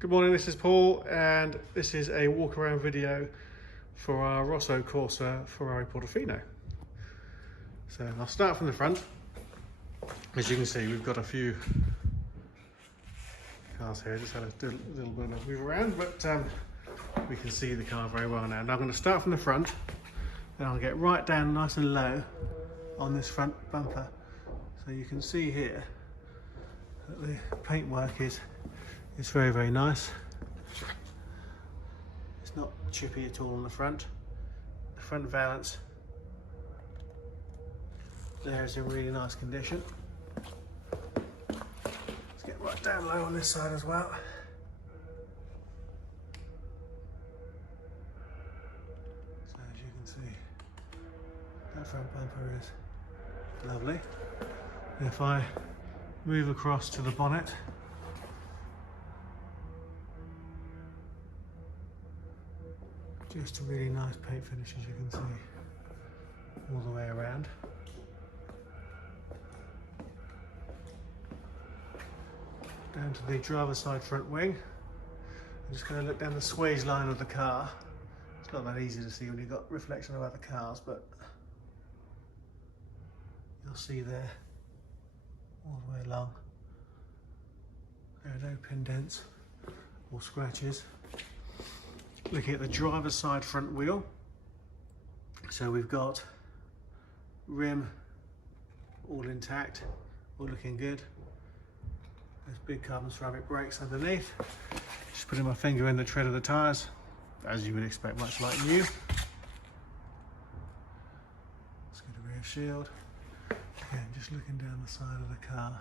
Good morning, this is Paul and this is a walk around video for our Rosso Corsa Ferrari Portofino. So I'll start from the front. As you can see, we've got a few cars here. Just had a little bit of a move around, but we can see the car very well now. Now I'm going to start from the front, then I'll get right down nice and low on this front bumper. So you can see here that the paintwork is very, very nice. It's not chippy at all on the front. The front valance there is in really nice condition. Let's get right down low on this side as well. So as you can see, that front bumper is lovely. If I move across to the bonnet, just a really nice paint finish, as you can see, all the way around. Down to the driver's side front wing. I'm just going to look down the swage line of the car. It's not that easy to see when you've got reflection of other cars, but you'll see there all the way along. There are no pin dents or scratches. Looking at the driver's side front wheel, so we've got rim all intact, all looking good. There's big carbon ceramic brakes underneath. Just putting my finger in the tread of the tyres, as you would expect, much like new. Let's get a rear shield. Again, just looking down the side of the car,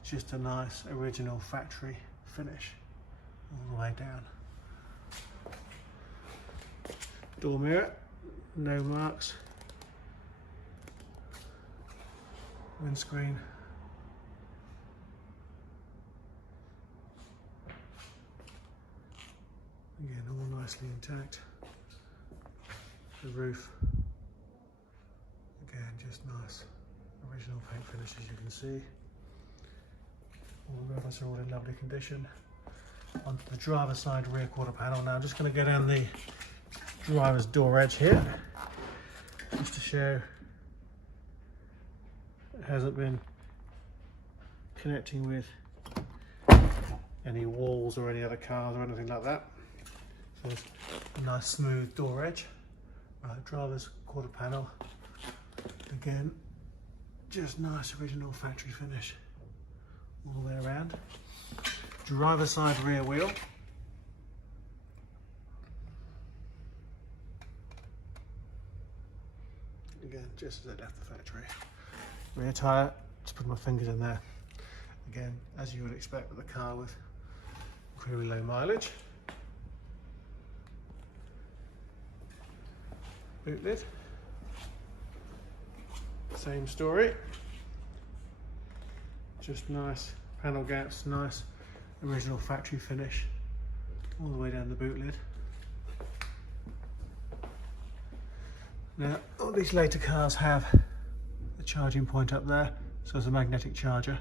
it's just a nice original factory finish all the way down. Door mirror, no marks. Windscreen. Again, all nicely intact. The roof. Again, just nice original paint finish, as you can see. All the rivets are all in lovely condition. Onto the driver's side rear quarter panel. Now I'm just going to go down the driver's door edge here, just to show it hasn't been connecting with any walls or any other cars or anything like that. So it's a nice smooth door edge. Right, driver's quarter panel. Again, just nice original factory finish all the way around. Driver's side rear wheel. Again, just as I left the factory. Rear tyre, just put my fingers in there. Again, as you would expect with a car with very low mileage. Boot lid. Same story. Just nice panel gaps, nice original factory finish all the way down the boot lid. Now, all these later cars have a charging point up there, so it's a magnetic charger.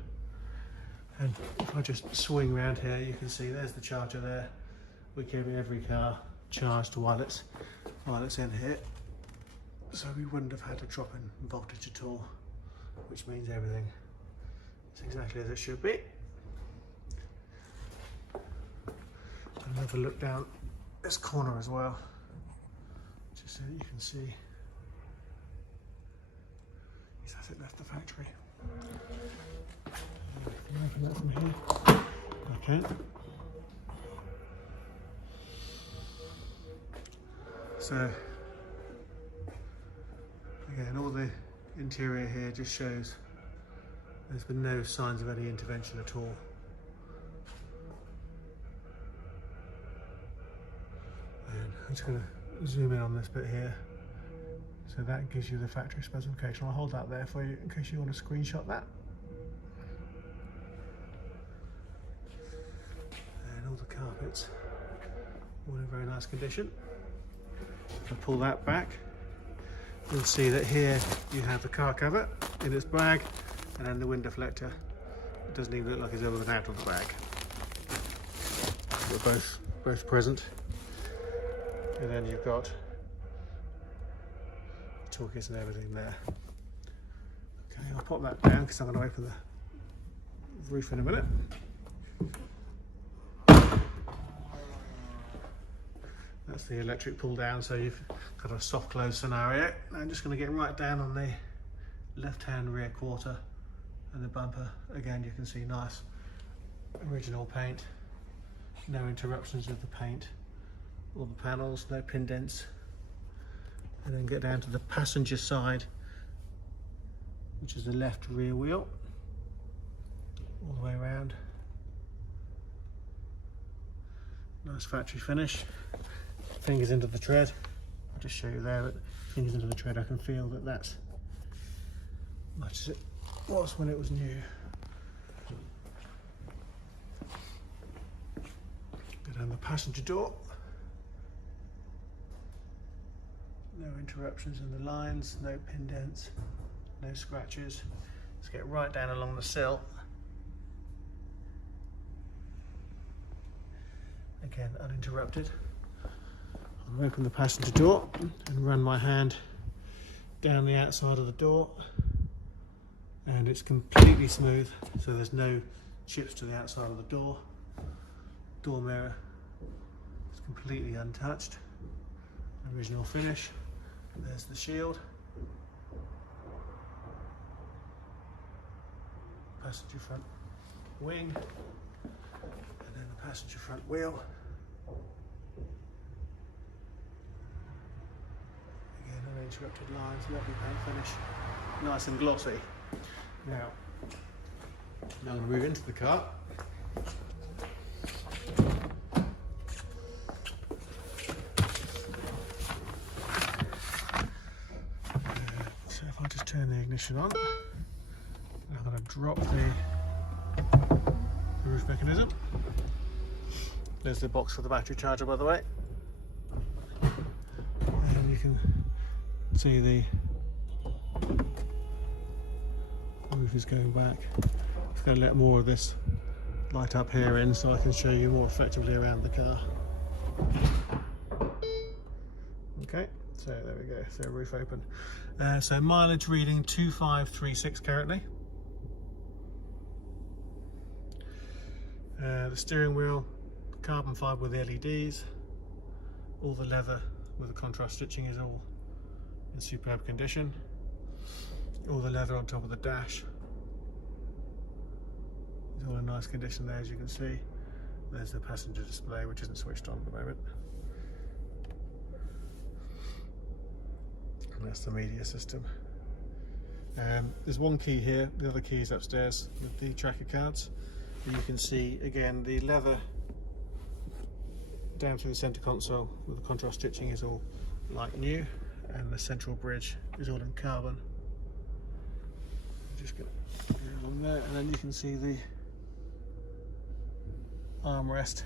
And if I just swing around here, you can see there's the charger there. We keep every car charged while it's in here, so we wouldn't have had a drop in voltage at all, which means everything is exactly as it should be. Another look down this corner as well, just so that you can see. As it left the factory. Can you open that from here? Okay. So again, all the interior here just shows there's been no signs of any intervention at all. And I'm just going to zoom in on this bit here. So that gives you the factory specification. I'll hold that there for you in case you want to screenshot that. And all the carpets, all in very nice condition. If I pull that back, you'll see that here you have the car cover in its bag, and then the wind deflector. It doesn't even look like it's ever been out of the bag. are both present. And then you've got the toolkits and everything there. Okay, I'll pop that down because I'm going to open the roof in a minute. That's the electric pull down, so you've got a soft close scenario. I'm just going to get right down on the left hand rear quarter and the bumper. Again, you can see nice original paint, no interruptions with the paint or the panels, no pin dents. And then get down to the passenger side, which is the left rear wheel, all the way around. Nice factory finish. Fingers into the tread. I'll just show you there that fingers into the tread, I can feel that that's much as it was when it was new. Go down the passenger door. No interruptions in the lines, no pin dents, no scratches. Let's get right down along the sill. Again, uninterrupted. I'll open the passenger door and run my hand down the outside of the door, and it's completely smooth, so there's no chips to the outside of the door. Door mirror is completely untouched. Original finish. There's the shield. Passenger front wing, and then the passenger front wheel. Again, uninterrupted lines, lovely paint finish, nice and glossy. Now I'm going to move into the car. So if I just turn the ignition on, I'm going to drop the roof mechanism. There's the box for the battery charger, by the way. And you can see the roof is going back. I'm just going to let more of this light up here in so I can show you more effectively around the car. Okay, so there we go, so roof open. So mileage reading 2536 currently. The steering wheel, carbon fibre with LEDs. All the leather with the contrast stitching is all in superb condition. All the leather on top of the dash is all in nice condition there, as you can see. There's the passenger display, which isn't switched on at the moment. And that's the media system. There's one key here, the other key is upstairs with the tracker cards. And you can see again the leather down to the centre console with the contrast stitching is all like new, and the central bridge is all in carbon. I'm just going to get it on there, and then you can see the armrest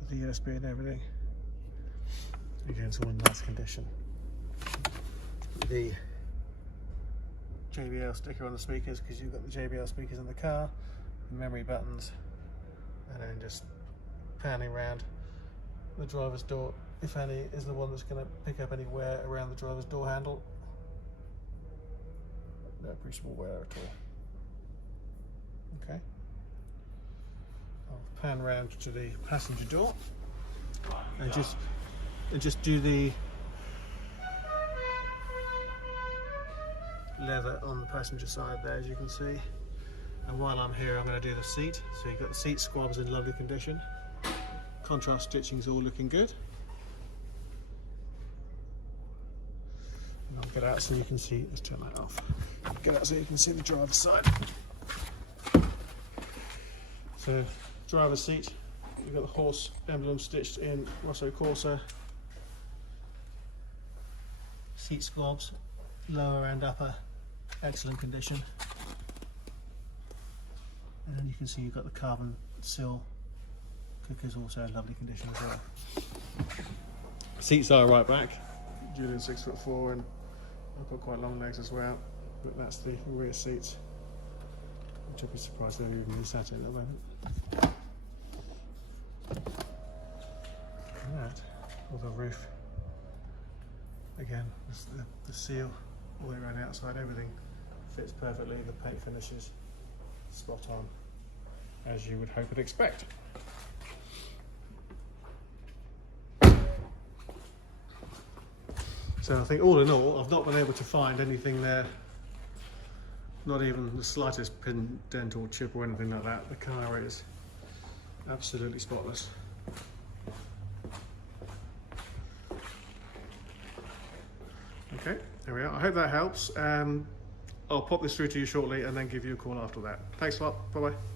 with the USB and everything. Again, it's all in nice condition. The JBL sticker on the speakers, because you've got the JBL speakers in the car, the memory buttons, and then just panning around the driver's door, if any, is the one that's going to pick up any wear around the driver's door handle. No appreciable wear at all. Okay. I'll pan round to the passenger door and just do the leather on the passenger side there, as you can see. And while I'm here, I'm going to do the seat. So you've got the seat squabs in lovely condition. Contrast stitching's all looking good. And I'll get out so you can see, let's turn that off. Get out so you can see the driver's side. So, driver's seat, you've got the horse emblem stitched in Rosso Corsa. Seat squabs, lower and upper, excellent condition. And then you can see you've got the carbon sill cooker's also in lovely condition as well. Seats are right back. Julian's 6'4" and I've got quite long legs as well. But that's the rear seats, which I'd be surprised they've even been sat in at the moment. of the roof. Again, the seal all the way around the outside, everything fits perfectly. The paint finish is spot on, as you would hope and expect. So I think all in all, I've not been able to find anything there, not even the slightest pin, dent or chip or anything like that. The car is absolutely spotless. Okay, there we are. I hope that helps. I'll pop this through to you shortly and then give you a call after that. Thanks a lot. Bye-bye.